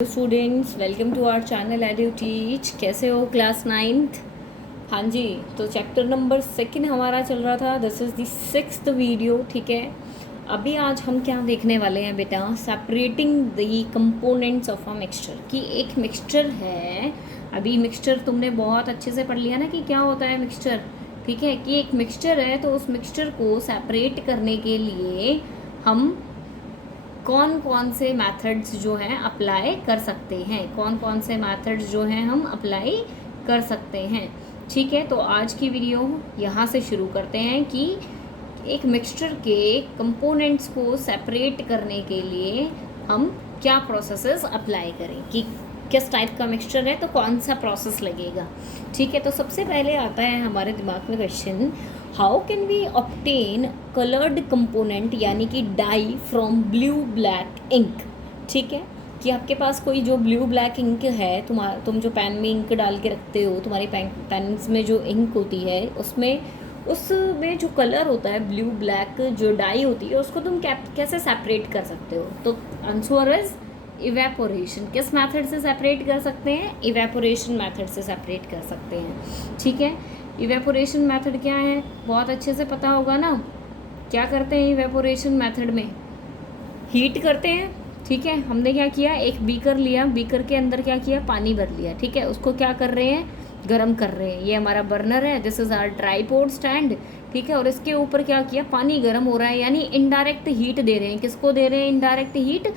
Students, welcome to our channel Edu Teach. कैसे हो class 9th? हाँ जी, तो चैप्टर नंबर 2 हमारा चल रहा था। This is the 6th video. ठीक है, अभी आज हम क्या देखने वाले हैं बेटा, separating the components of a mixture. कि एक मिक्सचर है, अभी मिक्सचर तुमने बहुत अच्छे से पढ़ लिया ना कि क्या होता है मिक्सचर। ठीक है, कि एक मिक्सचर है तो उस मिक्सचर को सेपरेट करने के लिए हम कौन कौन से मेथड्स जो हैं अप्लाई कर सकते हैं, कौन कौन से मेथड्स जो हैं हम अप्लाई कर सकते हैं। ठीक है, तो आज की वीडियो यहाँ से शुरू करते हैं कि एक मिक्सचर के कंपोनेंट्स को सेपरेट करने के लिए हम क्या प्रोसेसेस अप्लाई करें, कि किस टाइप का मिक्सचर है तो कौन सा प्रोसेस लगेगा। ठीक है, तो सबसे पहले आता है हमारे दिमाग में question, how can we obtain coloured component यानी कि dye from blue black ink. ठीक है, कि आपके पास कोई जो ब्लू ब्लैक इंक है, तुम जो पेन में इंक डाल के रखते हो, तुम्हारी पेन्स में जो इंक होती है उसमें जो कलर होता है ब्लू ब्लैक, जो डाई होती है उसको तुम कैसे सेपरेट कर सकते हो। तो आंसर इज इवेपोरेशन। किस मेथड से सेपरेट कर सकते हैं? इवेपोरेशन मेथड से सेपरेट कर सकते हैं। ठीक है, इवेपोरेशन मेथड क्या है, बहुत अच्छे से पता होगा ना। क्या करते हैं इवेपोरेशन मेथड में? हीट करते हैं। ठीक है, हमने क्या किया, एक बीकर लिया, बीकर के अंदर क्या किया, पानी भर लिया। ठीक है, उसको क्या कर रहे हैं, गर्म कर रहे हैं। ये हमारा बर्नर है, this is our tripod stand. ठीक है, और इसके ऊपर क्या किया, पानी गर्म हो रहा है, यानी इनडायरेक्ट हीट दे रहे हैं। किसको दे रहे हैं इनडायरेक्ट हीट?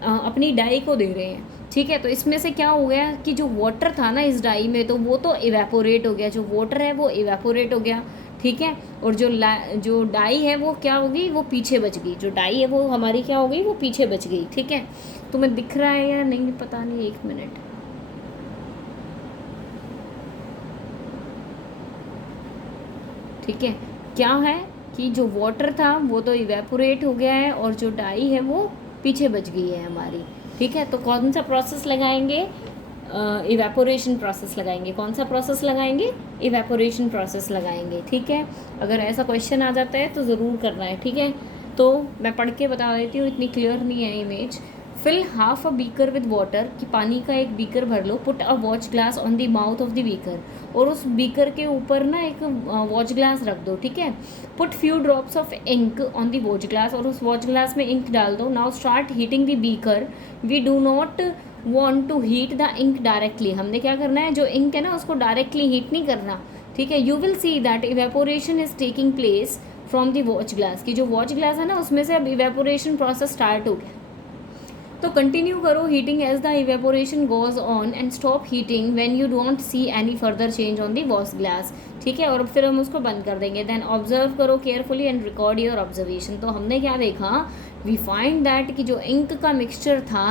अपनी डाई को दे रहे हैं। ठीक है, तो इसमें से क्या हो गया कि जो वाटर था ना इस डाई में, तो वो तो इवेपोरेट हो गया, जो वाटर है वो इवेपोरेट हो गया। ठीक है, और जो डाई है वो क्या हो गई, वो पीछे बच गई। जो डाई है वो हमारी क्या हो गई, वो पीछे बच गई। ठीक है, तुम्हें दिख रहा है या नहीं पता नहीं, एक मिनट। ठीक है, क्या है कि जो वाटर था वो तो इवेपोरेट हो गया है और जो डाई है वो पीछे बच गई है हमारी। ठीक है, तो कौन सा प्रोसेस लगाएंगे? इवेपोरेशन प्रोसेस लगाएंगे। कौन सा प्रोसेस लगाएंगे? इवेपोरेशन प्रोसेस लगाएंगे। ठीक है, अगर ऐसा क्वेश्चन आ जाता है तो ज़रूर करना है। ठीक है, तो मैं पढ़ के बता देती हूँ, इतनी क्लियर नहीं है image. Fill half a beaker with water, कि पानी का एक बीकर भर लो। Put a watch glass on the mouth of the beaker, और उस बीकर के ऊपर ना एक वॉच ग्लास रख दो। ठीक है, put few drops of ink on the watch glass, और उस वॉच ग्लास में इंक डाल दो। Now start heating the beaker, we do not want to heat the ink directly. हमने क्या करना है, जो इंक है ना उसको डायरेक्टली हीट नहीं करना। ठीक है, you will see that evaporation is taking place from the watch glass, की जो वॉच ग्लास है ना उसमें से अब इवेपोरेशन प्रोसेस स्टार्ट हो गया। तो कंटिन्यू करो heating as the evaporation goes on, and stop heating when you don't see any further change on the wash glass. ठीक है, और फिर हम उसको बंद कर देंगे। देन ऑब्जर्व करो carefully and record your observation. तो हमने क्या देखा, वी फाइंड दैट कि जो इंक का मिक्सचर था,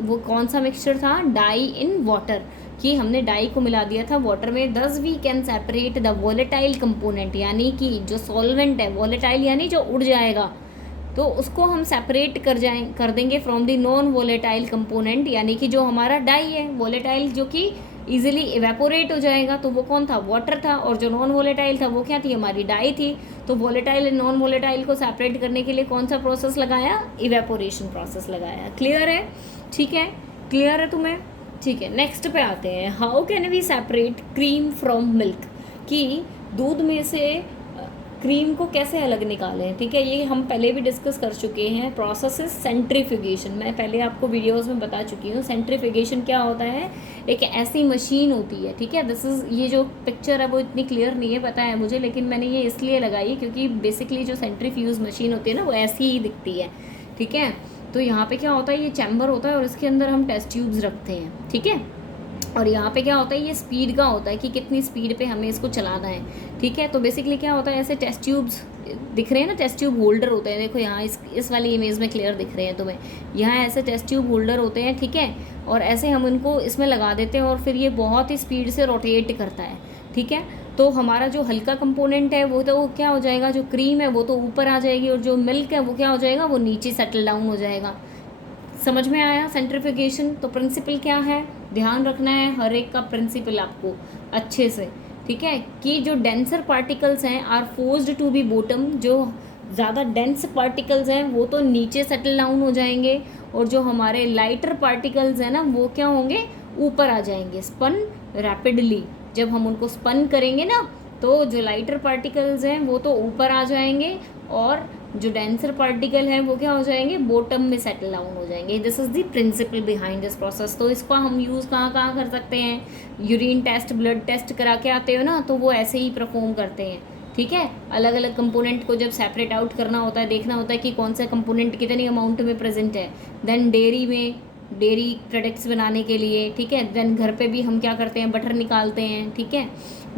वो कौन सा मिक्सचर था, डाई इन वाटर, कि हमने डाई को मिला दिया था वाटर में। Thus we can separate the volatile component, यानी कि जो सॉल्वेंट है, वॉलेटाइल यानी जो उड़ जाएगा, तो उसको हम सेपरेट कर देंगे from the non volatile component, यानी कि जो हमारा डाई है वॉलेटाइल, जो कि इजीली इवेपोरेट हो जाएगा, तो वो कौन था, वाटर था। और जो नॉन वॉलेटाइल था वो क्या थी, हमारी डाई थी। तो वॉलेटाइल एंड नॉन वॉलेटाइल को सेपरेट करने के लिए कौन सा प्रोसेस लगाया, इवेपोरेशन प्रोसेस लगाया। क्लियर है? ठीक है, क्लियर है तुम्हें? ठीक है, नेक्स्ट पे आते हैं, how can we separate cream from milk, कि दूध में से क्रीम को कैसे अलग निकालें। ठीक है, ये हम पहले भी डिस्कस कर चुके हैं। प्रोसेस इज सेंट्रीफ्यूगेशन, मैं पहले आपको वीडियोस में बता चुकी हूँ। सेंट्रीफ्यूगेशन क्या होता है, एक ऐसी मशीन होती है। ठीक है, दिस इज़, ये जो पिक्चर है वो इतनी क्लियर नहीं है पता है मुझे, लेकिन मैंने ये इसलिए लगाई क्योंकि बेसिकली जो सेंट्रीफ्यूज मशीन होती है ना वो ऐसी ही दिखती है। ठीक है, तो यहाँ पे क्या होता है, ये चैम्बर होता है और इसके अंदर हम टेस्ट ट्यूब्स रखते हैं। ठीक है, और यहाँ पे क्या होता है, ये स्पीड का होता है कि कितनी स्पीड पे हमें इसको चलाना है। ठीक है, तो बेसिकली क्या होता है, ऐसे टेस्ट ट्यूब्स दिख रहे हैं ना, टेस्ट ट्यूब होल्डर होते हैं। देखो यहाँ इस वाली इमेज में क्लियर दिख रहे हैं तुम्हें, यहाँ ऐसे टेस्ट ट्यूब होल्डर होते हैं। ठीक है, और ऐसे हम उनको इसमें लगा देते हैं और फिर ये बहुत ही स्पीड से रोटेट करता है। ठीक है, तो हमारा जो हल्का कंपोनेंट है वो तो क्या हो जाएगा, जो क्रीम है वो तो ऊपर आ जाएगी, और जो मिल्क है वो क्या हो जाएगा, वो नीचे सेटल डाउन हो जाएगा। समझ में आया सेंट्रीफ्यूगेशन? तो प्रिंसिपल क्या है, ध्यान रखना है हर एक का प्रिंसिपल आपको अच्छे से। ठीक है, कि जो डेंसर पार्टिकल्स हैं are forced to be bottom, जो ज़्यादा डेंस पार्टिकल्स हैं वो तो नीचे सेटल डाउन हो जाएंगे, और जो हमारे लाइटर पार्टिकल्स हैं ना वो क्या होंगे, ऊपर आ जाएंगे, स्पन रैपिडली। जब हम उनको स्पन करेंगे ना तो जो लाइटर पार्टिकल्स हैं वो तो ऊपर आ जाएंगे और जो डेंसर पार्टिकल है वो क्या हो जाएंगे, बॉटम में सेटल डाउन हो जाएंगे। This is the principle behind this process. तो इसका हम यूज़ कहाँ कहाँ कर सकते हैं, यूरिन टेस्ट, ब्लड टेस्ट करा के आते हो ना तो वो ऐसे ही परफॉर्म करते हैं, ठीक है। अलग अलग कंपोनेंट को जब सेपरेट आउट करना होता है, देखना होता है कि कौन सा कंपोनेंट कितनी अमाउंट में प्रेजेंट है। देन डेयरी में डेयरी प्रोडक्ट्स बनाने के लिए, ठीक है। देन घर पे भी हम क्या करते हैं, बटर निकालते हैं, ठीक है।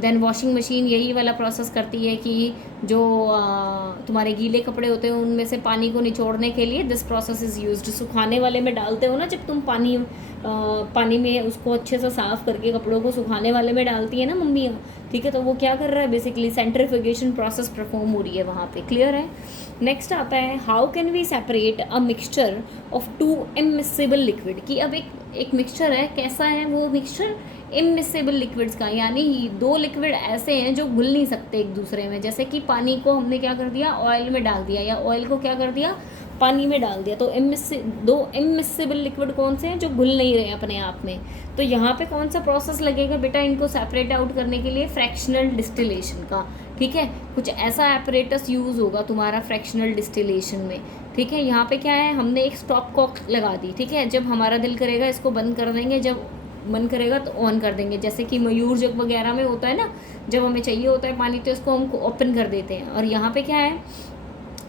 देन वॉशिंग मशीन यही वाला प्रोसेस करती है कि जो तुम्हारे गीले कपड़े होते हैं उनमें से पानी को निचोड़ने के लिए दिस प्रोसेस इज़ यूज्ड। सुखाने वाले में डालते हो ना जब तुम पानी में उसको अच्छे से साफ़ करके कपड़ों को सुखाने वाले में डालती है ना मम्मियाँ, ठीक है। तो वो क्या कर रहा है, बेसिकली सेंट्रीफ्यूगेशन प्रोसेस परफॉर्म हो रही है वहाँ पे। क्लियर है। नेक्स्ट आता है how can we separate a mixture of 2 immiscible liquid. कि अब एक मिक्सचर है, कैसा है वो मिक्सचर, इमिसिबल लिक्विड्स का, यानी 2 लिक्विड ऐसे हैं जो घुल नहीं सकते एक दूसरे में। जैसे कि पानी को हमने क्या कर दिया, ऑयल में डाल दिया, या ऑयल को क्या कर दिया, पानी में डाल दिया। तो 2 इमिसिबल लिक्विड कौन से हैं, जो घुल नहीं रहे अपने आप में। तो यहाँ पे कौन सा प्रोसेस लगेगा बेटा इनको सेपरेट आउट करने के लिए, फ्रैक्शनल डिस्टिलेशन का, ठीक है। कुछ ऐसा एपरेटस यूज़ होगा तुम्हारा फ्रैक्शनल डिस्टिलेशन में, ठीक है। यहाँ पे क्या है, हमने एक स्टॉप कॉक लगा दी, ठीक है। जब हमारा दिल करेगा इसको बंद कर देंगे, जब मन करेगा तो ऑन कर देंगे। जैसे कि मयूर जग वगैरह में होता है ना, जब हमें चाहिए होता है पानी तो इसको हम ओपन कर देते हैं। और यहाँ पे क्या है,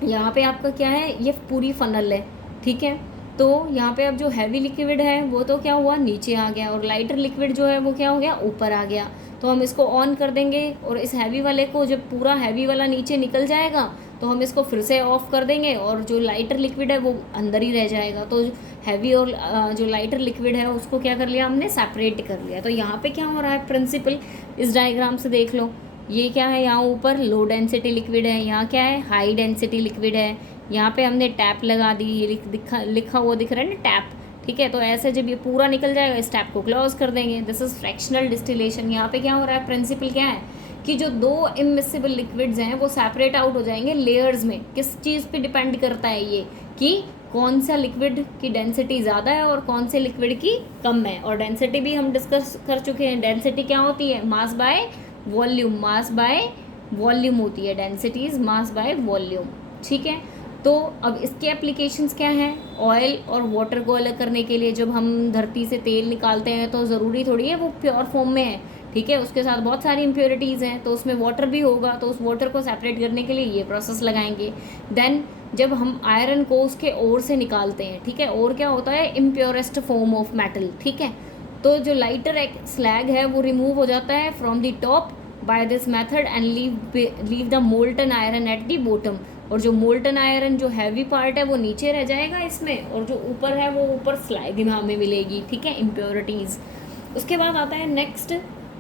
यहाँ पे आपका क्या है, ये पूरी फनल है, ठीक है। तो यहाँ पे अब जो हैवी लिक्विड है वो तो क्या हुआ, नीचे आ गया, और लाइटर लिक्विड जो है वो क्या हो गया, ऊपर आ गया। तो हम इसको ऑन कर देंगे और इस हैवी वाले को, जब पूरा हैवी वाला नीचे निकल जाएगा तो हम इसको फिर से ऑफ कर देंगे और जो लाइटर लिक्विड है वो अंदर ही रह जाएगा। तो हैवी और जो लाइटर लिक्विड है उसको क्या कर लिया हमने, सेपरेट कर लिया। तो यहाँ पे क्या हो रहा है, प्रिंसिपल इस डायग्राम से देख लो। ये क्या है, यहाँ ऊपर लो डेंसिटी लिक्विड है, यहाँ क्या है, हाई डेंसिटी लिक्विड है। यहाँ पे हमने टैप लगा दी, ये लिखा हुआ दिख रहा है ना टैप, ठीक है। तो ऐसे जब ये पूरा निकल जाएगा इस टैप को क्लोज कर देंगे। This is fractional distillation. यहाँ पे क्या हो रहा है, प्रिंसिपल क्या है कि जो 2 इमिसिबल लिक्विड्स हैं वो सेपरेट आउट हो जाएंगे लेयर्स में। किस चीज़ पे डिपेंड करता है ये, कि कौन सा लिक्विड की डेंसिटी ज़्यादा है और कौन से लिक्विड की कम है। और डेंसिटी भी हम डिस्कस कर चुके हैं। डेंसिटी क्या होती है, mass by volume, mass by volume होती है डेंसिटीज, मास बाय वॉल्यूम, ठीक है। तो अब इसके एप्लीकेशंस क्या हैं, ऑयल और वाटर को अलग करने के लिए। जब हम धरती से तेल निकालते हैं तो ज़रूरी थोड़ी है वो प्योर फॉर्म में है, ठीक है। उसके साथ बहुत सारी इम्प्योरिटीज़ हैं, तो उसमें वाटर भी होगा, तो उस वाटर को सेपरेट करने के लिए ये प्रोसेस लगाएंगे। देन जब हम आयरन को उसके ओर से निकालते हैं, ठीक है, और क्या होता है, इम्प्योरेस्ट फॉर्म ऑफ मेटल, ठीक है। तो जो लाइटर स्लैग है वो रिमूव हो जाता है from the top by this method and leave the molten iron at the bottom. और जो मोल्टन आयरन जो हैवी पार्ट है वो नीचे रह जाएगा इसमें, और जो ऊपर है वो ऊपर स्लैग में हमें मिलेगी, ठीक है, इम्प्योरिटीज़। उसके बाद आता है next,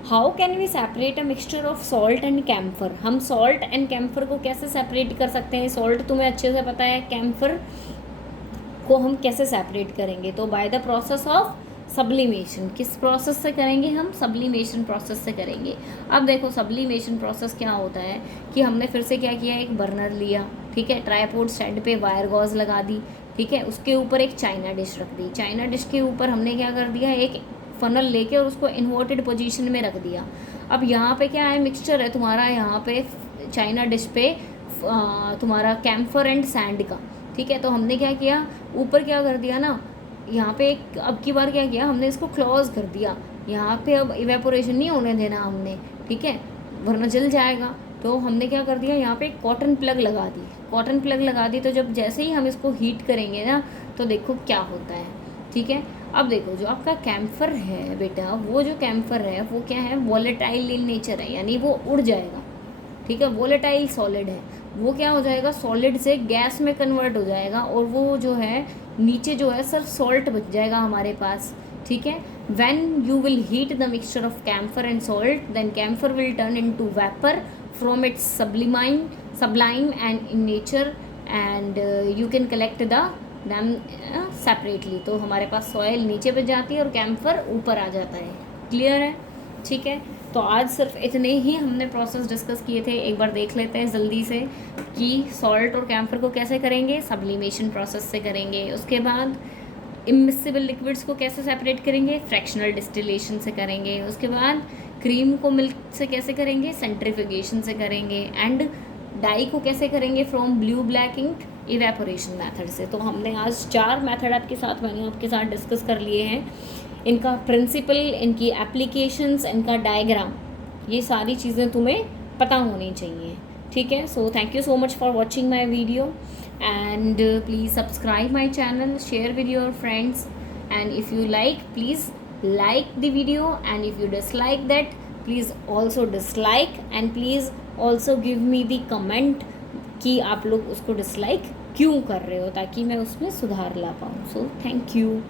how can we separate a mixture of salt and camphor. हम सॉल्ट एंड कैम्फर को कैसे सेपरेट कर सकते हैं। सॉल्ट तुम्हें अच्छे से पता है, कैम्फर को हम कैसे सेपरेट करेंगे, तो by the process of sublimation. किस प्रोसेस से करेंगे हम, सब्लिमेशन प्रोसेस से करेंगे। अब देखो सब्लिमेशन प्रोसेस क्या होता है कि हमने फिर से क्या किया, एक बर्नर लिया, ठीक है, ट्राइपॉड स्टैंड पे वायर गॉज लगा दी, ठीक है, उसके ऊपर एक चाइना डिश रख दी। चाइना डिश के ऊपर हमने क्या कर दिया, एक फनल लेके और उसको इन्वर्टेड पोजीशन में रख दिया। अब यहाँ पे क्या है, मिक्सचर है तुम्हारा, यहाँ पे चाइना डिश पे तुम्हारा कैम्फर एंड सैंड का, ठीक है। तो हमने क्या किया, ऊपर क्या कर दिया ना, यहाँ पे एक अब की बार क्या किया हमने, इसको क्लोज कर दिया। यहाँ पे अब इवेपोरेशन नहीं होने देना हमने, ठीक है, वरना जल जाएगा। तो हमने क्या कर दिया, यहाँ पे एक कॉटन प्लग लगा दी। कॉटन प्लग लगा दी तो जब जैसे ही हम इसको हीट करेंगे ना तो देखो क्या होता है, ठीक है। अब देखो जो आपका कैम्फर है बेटा, वो जो कैम्फर है वो क्या है, वॉलेटाइल इन नेचर है, यानी वो उड़ जाएगा, ठीक है। वॉलेटाइल सॉलिड है, वो क्या हो जाएगा, सॉलिड से गैस में कन्वर्ट हो जाएगा, और वो जो है नीचे जो है सिर्फ सॉल्ट बच जाएगा हमारे पास, ठीक है। When you will heat the mixture of camphor and salt then camphor will turn into vapour from its sublime and in nature and you can collect them separately। तो हमारे पास सॉयल नीचे बच जाती है और कैम्फर ऊपर आ जाता है। क्लियर है, ठीक है। तो आज सिर्फ इतने ही हमने प्रोसेस डिस्कस किए थे। एक बार देख लेते हैं जल्दी से कि सॉल्ट और कैम्फर को कैसे करेंगे, सब्लिमेशन प्रोसेस से करेंगे। उसके बाद इमिसिबल लिक्विड्स को कैसे सेपरेट करेंगे, फ्रैक्शनल डिस्टिलेशन से करेंगे। उसके बाद क्रीम को मिल्क से कैसे करेंगे, सेंट्रीफ्यूगेशन से करेंगे। एंड डाई को कैसे करेंगे, from blue black ink evaporation method से। तो हमने आज 4 मेथड मैंने आपके साथ डिस्कस कर लिए हैं। इनका प्रिंसिपल, इनकी एप्लीकेशंस, इनका डायग्राम, ये सारी चीज़ें तुम्हें पता होनी चाहिए, ठीक है। So thank you so much for watching my video and please subscribe my channel, share with your friends, and if you like, please like the video, and if you dislike that, please also dislike, and please also give me the comment कि आप लोग उसको dislike क्यों कर रहे हो, ताकि मैं उसमें सुधार ला पाऊँ। So thank you.